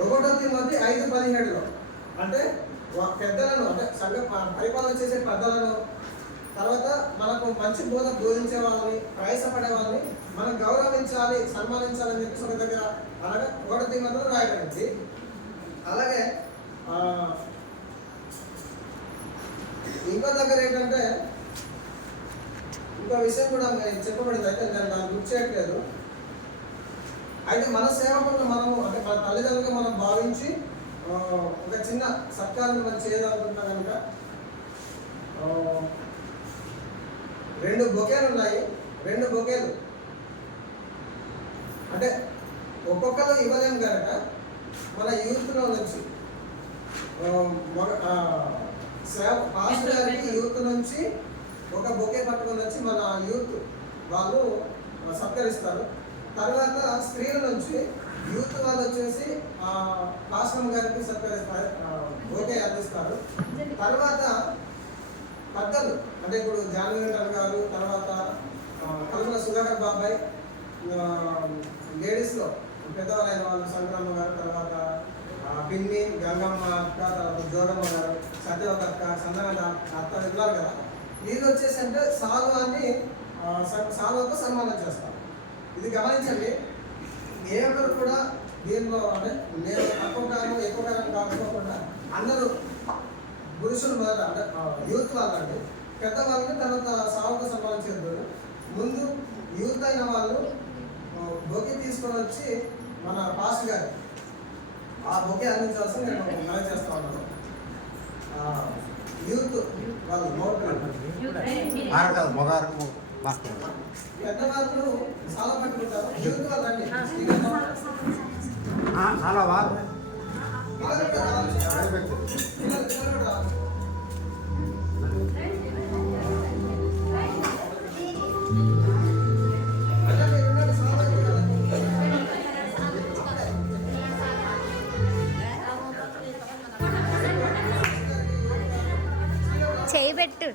ఒకటో తిమోతి 5:17లో అంటే పెద్దలను అంటే సంఘ పరిపాలన చేసే పెద్దలను, తర్వాత మనకు మంచి బోధ బోధించే వాళ్ళని, ప్రయాసపడే వాళ్ళని మనం గౌరవించాలి, సన్మానించాలని చెప్పి ఒక దగ్గర అలాగే ఒకటో తిమోతిలో రాయబడింది. అలాగే ఇంకో దగ్గర ఏంటంటే ఇంకో విషయం కూడా చెప్పబడింది, అయితే నేను దాన్ని గుర్తు చేయట్లేదు. అయితే మన సేవకులను మనము అంటే మన తల్లిదండ్రులుగా మనం భావించి ఒక చిన్న సత్కారం మనం చేయాలనుకుంటున్నా కనుక 2 బొకేలు ఉన్నాయి. 2 బొకేలు అంటే ఒక్కొక్కరు ఇవ్వలేము కనుక మన యూత్లో నుంచి పాస్టర్ గారికి యూత్ నుంచి ఒక బొకే పట్టుకొని వచ్చి మన యూత్ వాళ్ళు సత్కరిస్తారు. తర్వాత స్త్రీల నుంచి యూత్ వాళ్ళు వచ్చేసి పాస్టర్ గారికి సత్కరిస్తారు, బొకే అందిస్తారు. తర్వాత పెద్దలు అంటే ఇప్పుడు జాన్వేంటర్ గారు, తర్వాత కల్పన సుధాకర్ బాబాయ్, లేడీస్లో పెద్దవాళ్ళైన వాళ్ళు సంక్రమ్మ గారు, తర్వాత పిన్ని గంగమ్మ అక్క, తర్వాత జోడమ్మ గారు, సత్యవత అక్క, సందన అక్క ఉన్నారు కదా. వీళ్ళు వచ్చేసి అంటే సాల్వతో సన్మానం చేస్తారు. ఇది గమనించండి, ఏ ఒక్కరు కూడా దీనిలో అంటే నేను తక్కువ కాలం ఎక్కువ కాలం కాకపోకుండా అందరూ పురుషులు మొదట అంటే యూత్ వాళ్ళండి, పెద్దవాళ్ళని తర్వాత సాల్వతో సన్మానం చేస్తారు. ముందు యూత్ అయిన వాళ్ళు బొకే తీసుకొని వచ్చి మన పాస్టర్ గారు ఆ బొకే అందించాల్సి నేను మనం చేస్తా ఉన్నాను. యూత్ వాళ్ళు పెద్దవాళ్ళు చాలా పట్టుకుంటారు, యూత్ వాళ్ళు అండి చేయబెట్టు.